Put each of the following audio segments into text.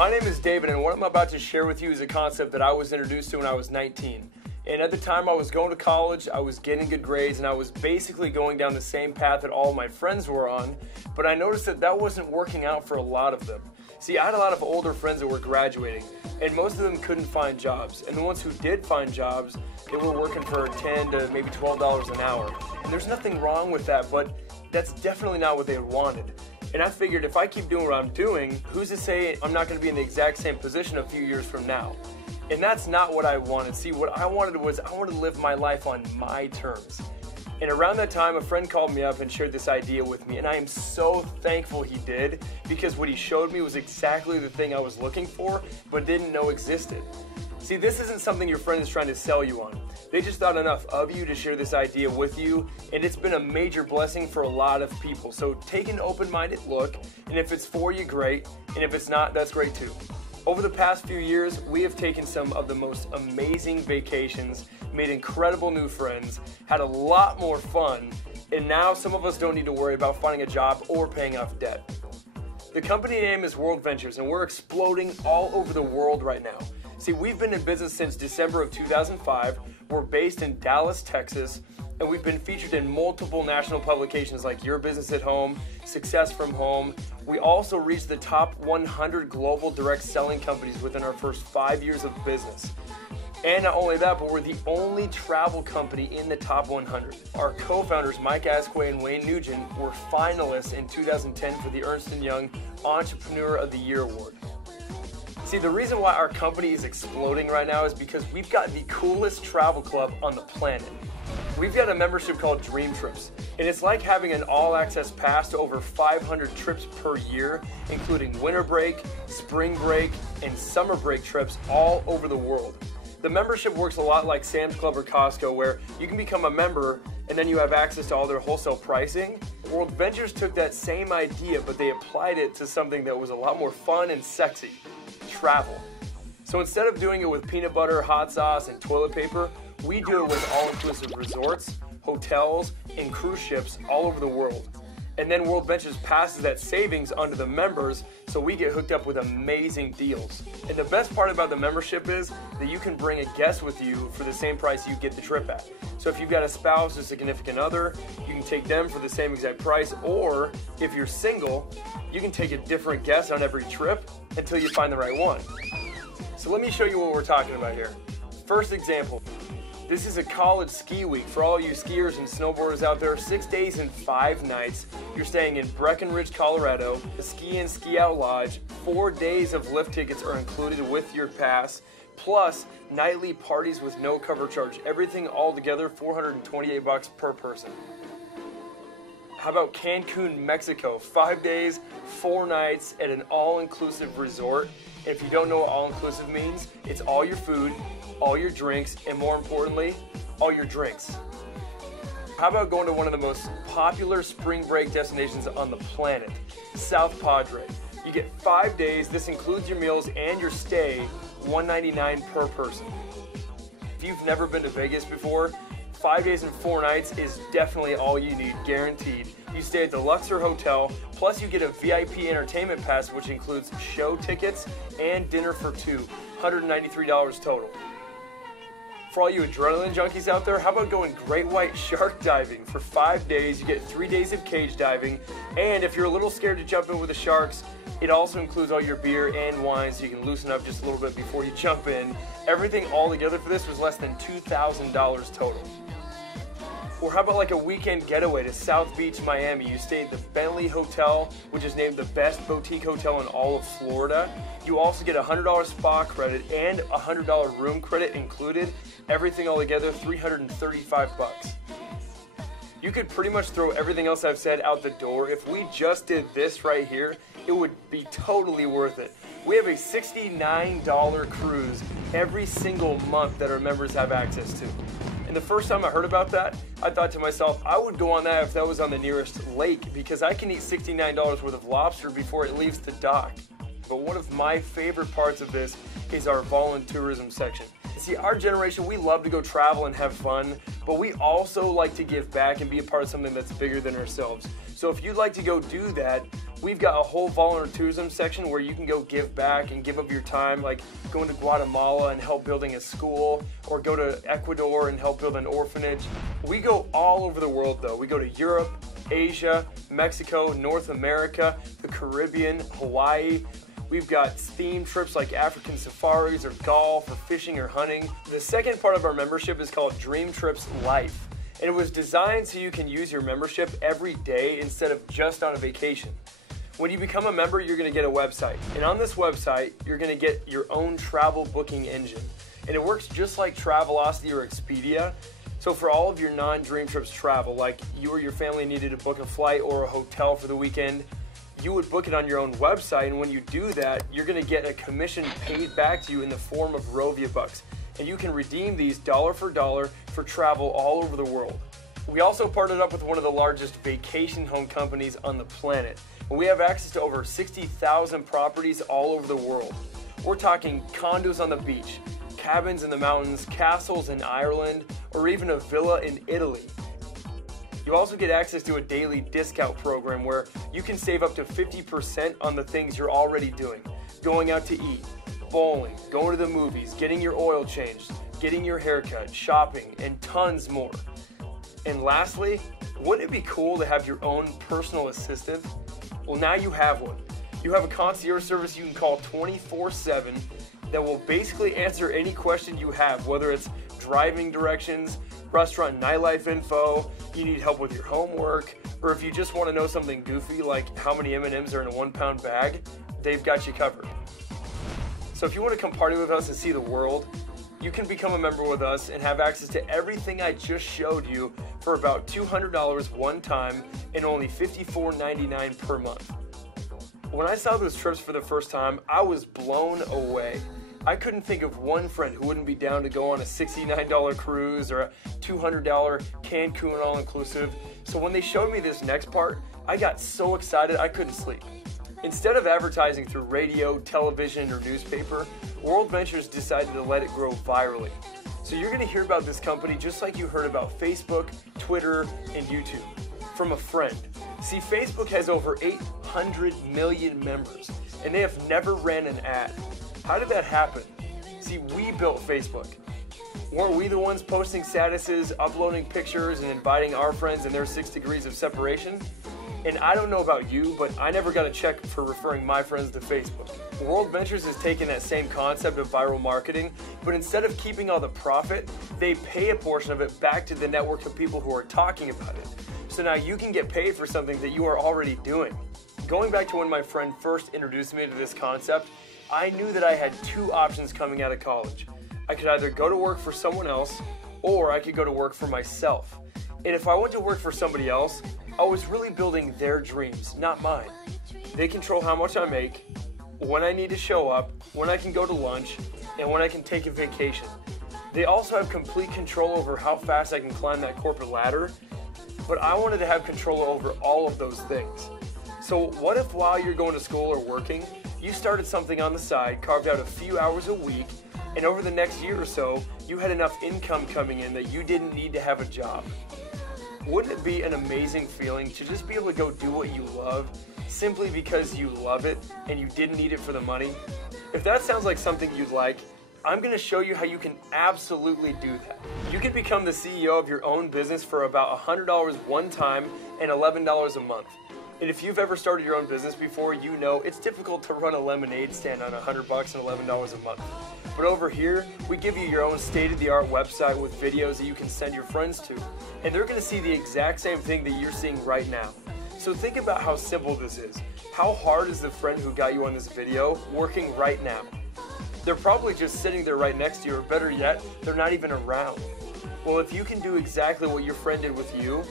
My name is David, and what I'm about to share with you is a concept that I was introduced to when I was 19. And at the time I was going to college, I was getting good grades, and I was basically going down the same path that all my friends were on, but I noticed that that wasn't working out for a lot of them. See, I had a lot of older friends that were graduating, and most of them couldn't find jobs. And the ones who did find jobs, they were working for $10 to maybe $12 an hour. And there's nothing wrong with that, but that's definitely not what they wanted. And I figured if I keep doing what I'm doing, who's to say I'm not going to be in the exact same position a few years from now? And that's not what I wanted. See, what I wanted was I wanted to live my life on my terms. And around that time, a friend called me up and shared this idea with me, and I am so thankful he did, because what he showed me was exactly the thing I was looking for, but didn't know existed. See, this isn't something your friend is trying to sell you on. They just thought enough of you to share this idea with you, and it's been a major blessing for a lot of people. So take an open-minded look, and if it's for you, great, and if it's not, that's great too. Over the past few years, we have taken some of the most amazing vacations, made incredible new friends, had a lot more fun, and now some of us don't need to worry about finding a job or paying off debt. The company name is WorldVentures, and we're exploding all over the world right now. See, we've been in business since December of 2005. We're based in Dallas, Texas, and we've been featured in multiple national publications like Your Business at Home, Success from Home. We also reached the top 100 global direct selling companies within our first 5 years of business. And not only that, but we're the only travel company in the top 100. Our co-founders, Mike Asquith and Wayne Nugent, were finalists in 2010 for the Ernst & Young Entrepreneur of the Year Award. See, the reason why our company is exploding right now is because we've got the coolest travel club on the planet. We've got a membership called Dream Trips, and it's like having an all-access pass to over 500 trips per year, including winter break, spring break, and summer break trips all over the world. The membership works a lot like Sam's Club or Costco, where you can become a member and then you have access to all their wholesale pricing. WorldVentures took that same idea, but they applied it to something that was a lot more fun and sexy: travel. So instead of doing it with peanut butter, hot sauce, and toilet paper, we do it with all-inclusive resorts, hotels, and cruise ships all over the world. And then WorldVentures passes that savings onto the members, so we get hooked up with amazing deals. And the best part about the membership is that you can bring a guest with you for the same price you get the trip at. So if you've got a spouse or significant other, you can take them for the same exact price, or if you're single, you can take a different guest on every trip until you find the right one. So let me show you what we're talking about here. First example. This is a college ski week for all you skiers and snowboarders out there. 6 days and 5 nights. You're staying in Breckenridge, Colorado, a ski in ski out lodge. 4 days of lift tickets are included with your pass, plus nightly parties with no cover charge. Everything all together, $428 per person. How about Cancun, Mexico? 5 days, 4 nights at an all-inclusive resort. And if you don't know what all-inclusive means, it's all your food, all your drinks, and more importantly, all your drinks. How about going to one of the most popular spring break destinations on the planet, South Padre? You get 5 days, this includes your meals and your stay, $199 per person. If you've never been to Vegas before, 5 days and 4 nights is definitely all you need, guaranteed. You stay at the Luxor Hotel, plus you get a VIP entertainment pass, which includes show tickets and dinner for two, $193 total. For all you adrenaline junkies out there, how about going great white shark diving? For 5 days, you get 3 days of cage diving, and if you're a little scared to jump in with the sharks, it also includes all your beer and wine, so you can loosen up just a little bit before you jump in. Everything all together for this was less than $2,000 total. Or how about like a weekend getaway to South Beach, Miami? You stay at the Bentley Hotel, which is named the best boutique hotel in all of Florida. You also get a $100 spa credit and a $100 room credit included. Everything all together, $335. You could pretty much throw everything else I've said out the door. If we just did this right here, it would be totally worth it. We have a $69 cruise every single month that our members have access to. And the first time I heard about that, I thought to myself, I would go on that if that was on the nearest lake, because I can eat $69 worth of lobster before it leaves the dock. But one of my favorite parts of this is our volunteerism section. See, our generation, we love to go travel and have fun, but we also like to give back and be a part of something that's bigger than ourselves. So if you'd like to go do that, We've got a whole volunteerism section where you can go give back and give up your time, like going to Guatemala and help building a school, or go to Ecuador and help build an orphanage. We go all over the world though. We go to Europe, Asia, Mexico, North America, the Caribbean, Hawaii. We've got themed trips like African safaris or golf or fishing or hunting. The second part of our membership is called Dream Trips Life. And it was designed so you can use your membership every day instead of just on a vacation. When you become a member, you're going to get a website. And on this website, you're going to get your own travel booking engine. And it works just like Travelocity or Expedia. So for all of your non-Dream Trips travel, like you or your family needed to book a flight or a hotel for the weekend, you would book it on your own website. And when you do that, you're going to get a commission paid back to you in the form of Rovia bucks. And you can redeem these dollar for travel all over the world. We also partnered up with one of the largest vacation home companies on the planet. And we have access to over 60,000 properties all over the world. We're talking condos on the beach, cabins in the mountains, castles in Ireland, or even a villa in Italy. You also get access to a daily discount program where you can save up to 50% on the things you're already doing. Going out to eat, bowling, going to the movies, getting your oil changed, getting your haircut, shopping, and tons more. And lastly, wouldn't it be cool to have your own personal assistant? Well, now you have one. You have a concierge service you can call 24/7 that will basically answer any question you have, whether it's driving directions, restaurant nightlife info, you need help with your homework, or if you just want to know something goofy like how many M&Ms are in a 1-pound bag, they've got you covered. So if you want to come party with us and see the world, you can become a member with us and have access to everything I just showed you for about $200 one time and only $54.99 per month. When I saw those trips for the first time, I was blown away. I couldn't think of one friend who wouldn't be down to go on a $69 cruise or a $200 Cancun all-inclusive. So when they showed me this next part, I got so excited I couldn't sleep. Instead of advertising through radio, television, or newspaper, WorldVentures decided to let it grow virally. So you're going to hear about this company just like you heard about Facebook, Twitter, and YouTube from a friend. See, Facebook has over 800 million members, and they have never ran an ad. How did that happen? See, we built Facebook. Weren't we the ones posting statuses, uploading pictures, and inviting our friends in their 6 degrees of separation? And I don't know about you, but I never got a check for referring my friends to Facebook. WorldVentures has taken that same concept of viral marketing, but instead of keeping all the profit, they pay a portion of it back to the network of people who are talking about it. So now you can get paid for something that you are already doing. Going back to when my friend first introduced me to this concept, I knew that I had two options coming out of college. I could either go to work for someone else, or I could go to work for myself. And if I went to work for somebody else, I was really building their dreams, not mine. They control how much I make, when I need to show up, when I can go to lunch, and when I can take a vacation. They also have complete control over how fast I can climb that corporate ladder, but I wanted to have control over all of those things. So what if while you're going to school or working, you started something on the side, carved out a few hours a week, and over the next year or so, you had enough income coming in that you didn't need to have a job? Wouldn't it be an amazing feeling to just be able to go do what you love simply because you love it and you didn't need it for the money? If that sounds like something you'd like, I'm going to show you how you can absolutely do that. You can become the CEO of your own business for about $100 one time and $11 a month. And if you've ever started your own business before, you know it's difficult to run a lemonade stand on $100 and $11 a month. But over here, we give you your own state-of-the-art website with videos that you can send your friends to. And they're going to see the exact same thing that you're seeing right now. So think about how simple this is. How hard is the friend who got you on this video working right now? They're probably just sitting there right next to you, or better yet, they're not even around. Well, if you can do exactly what your friend did with you,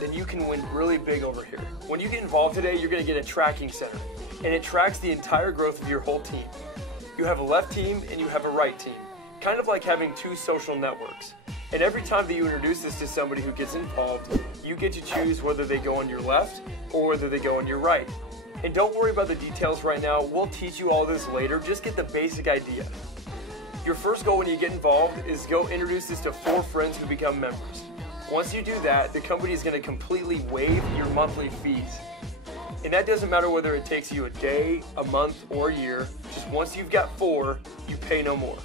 then you can win really big over here. When you get involved today, you're going to get a tracking center, and it tracks the entire growth of your whole team. You have a left team and you have a right team, kind of like having two social networks. And every time that you introduce this to somebody who gets involved, you get to choose whether they go on your left or whether they go on your right. And don't worry about the details right now. We'll teach you all this later. Just get the basic idea. Your first goal when you get involved is go introduce this to 4 friends who become members. Once you do that, the company is going to completely waive your monthly fees. And that doesn't matter whether it takes you a day, a month, or a year. Just once you've got 4, you pay no more.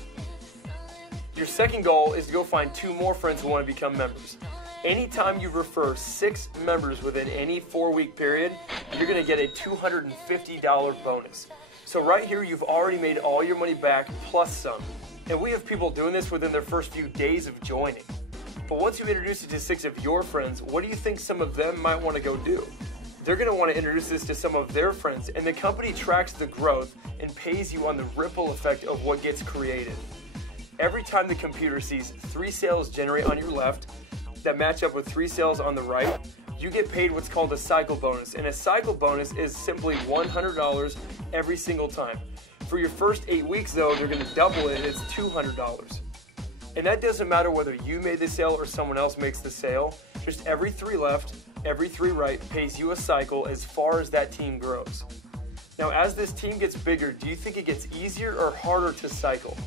Your second goal is to go find 2 more friends who want to become members. Anytime you refer 6 members within any 4-week period, you're going to get a $250 bonus. So right here, you've already made all your money back plus some. And we have people doing this within their first few days of joining. But once you introduce it to 6 of your friends, what do you think some of them might want to go do? They're going to want to introduce this to some of their friends, and the company tracks the growth and pays you on the ripple effect of what gets created. Every time the computer sees 3 sales generate on your left that match up with 3 sales on the right, you get paid what's called a cycle bonus. And a cycle bonus is simply $100 every single time. For your first 8 weeks though, they're going to double it, it's $200. And that doesn't matter whether you made the sale or someone else makes the sale. Just every 3 left, every 3 right pays you a cycle as far as that team grows. Now, as this team gets bigger, do you think it gets easier or harder to cycle?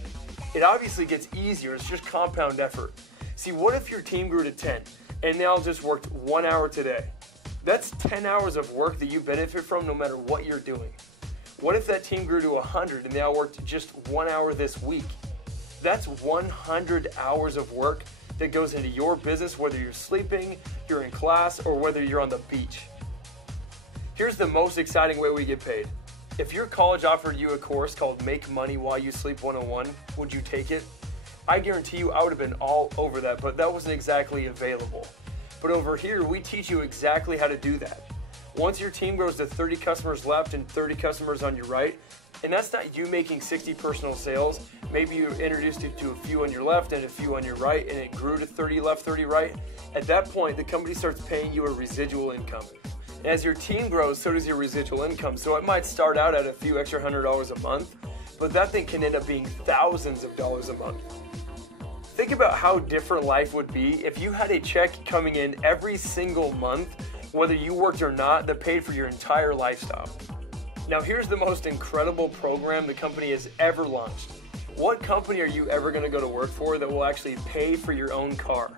It obviously gets easier, it's just compound effort. See, what if your team grew to 10 and they all just worked 1 hour today? That's 10 hours of work that you benefit from no matter what you're doing. What if that team grew to 100 and they all worked just 1 hour this week? That's 100 hours of work that goes into your business, whether you're sleeping, you're in class, or whether you're on the beach. Here's the most exciting way we get paid. If your college offered you a course called Make Money While You Sleep 101, would you take it? I guarantee you I would have been all over that, but that wasn't exactly available. But over here, we teach you exactly how to do that. Once your team grows to 30 customers left and 30 customers on your right, and that's not you making 60 personal sales, maybe you introduced it to a few on your left and a few on your right, and it grew to 30 left, 30 right. At that point, the company starts paying you a residual income. And as your team grows, so does your residual income. So it might start out at a few extra $100 a month, but that thing can end up being thousands of dollars a month. Think about how different life would be if you had a check coming in every single month, whether you worked or not, that paid for your entire lifestyle. Now here's the most incredible program the company has ever launched. What company are you ever going to go to work for that will actually pay for your own car?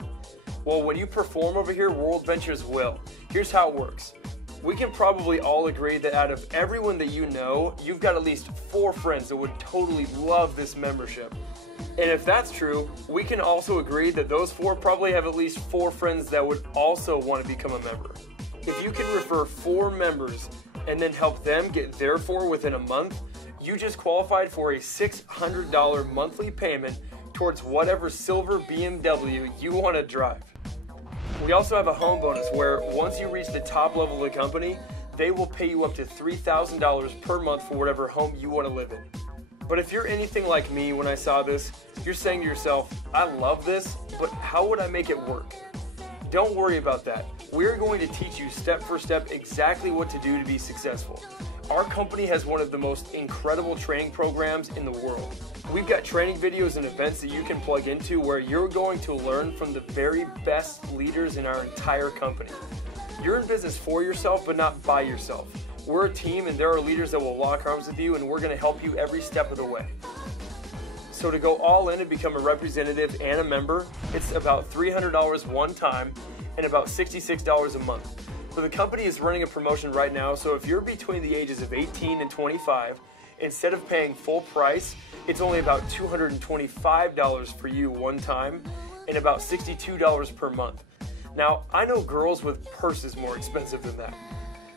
Well, when you perform over here, WorldVentures will. Here's how it works. We can probably all agree that out of everyone that you know, you've got at least 4 friends that would totally love this membership. And if that's true, we can also agree that those 4 probably have at least 4 friends that would also want to become a member. If you can refer 4 members and then help them get their 4 within a month, you just qualified for a $600 monthly payment towards whatever silver BMW you want to drive. We also have a home bonus where once you reach the top level of the company, they will pay you up to $3,000 per month for whatever home you want to live in. But if you're anything like me when I saw this, you're saying to yourself, I love this, but how would I make it work? Don't worry about that. We're going to teach you step for step exactly what to do to be successful. Our company has one of the most incredible training programs in the world. We've got training videos and events that you can plug into where you're going to learn from the very best leaders in our entire company. You're in business for yourself, but not by yourself. We're a team and there are leaders that will lock arms with you and we're going to help you every step of the way. So to go all in and become a representative and a member, it's about $300 one time and about $66 a month. So the company is running a promotion right now, so if you're between the ages of 18 and 25, instead of paying full price, it's only about $225 for you one time and about $62 per month. Now, I know girls with purses more expensive than that.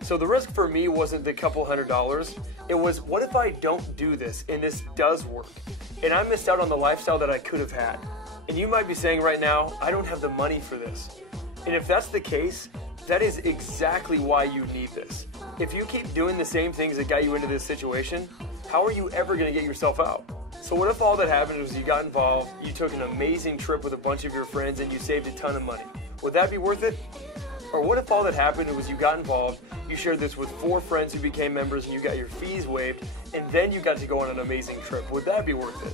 So the risk for me wasn't the couple $100, it was what if I don't do this and this does work? And I missed out on the lifestyle that I could have had. And you might be saying right now, I don't have the money for this. And if that's the case, that is exactly why you need this. If you keep doing the same things that got you into this situation, how are you ever going to get yourself out? So what if all that happened was you got involved, you took an amazing trip with a bunch of your friends and you saved a ton of money? Would that be worth it? Or what if all that happened was you got involved, you shared this with 4 friends who became members and you got your fees waived, and then you got to go on an amazing trip? Would that be worth it?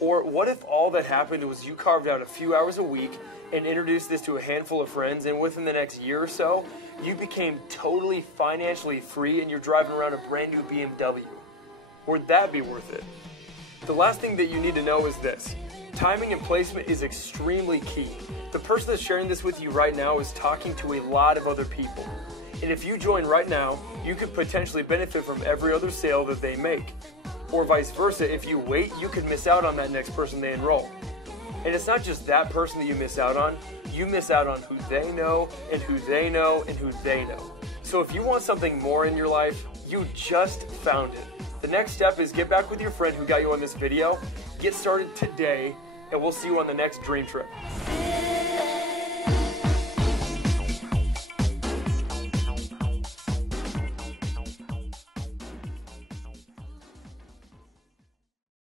Or what if all that happened was you carved out a few hours a week and introduced this to a handful of friends, and within the next year or so, you became totally financially free and you're driving around a brand new BMW? Would that be worth it? The last thing that you need to know is this. Timing and placement is extremely key. The person that's sharing this with you right now is talking to a lot of other people. And if you join right now, you could potentially benefit from every other sale that they make. Or vice versa, if you wait, you could miss out on that next person they enroll. And it's not just that person that you miss out on who they know and who they know and who they know. So if you want something more in your life, you just found it. The next step is get back with your friend who got you on this video, get started today, and we'll see you on the next dream trip.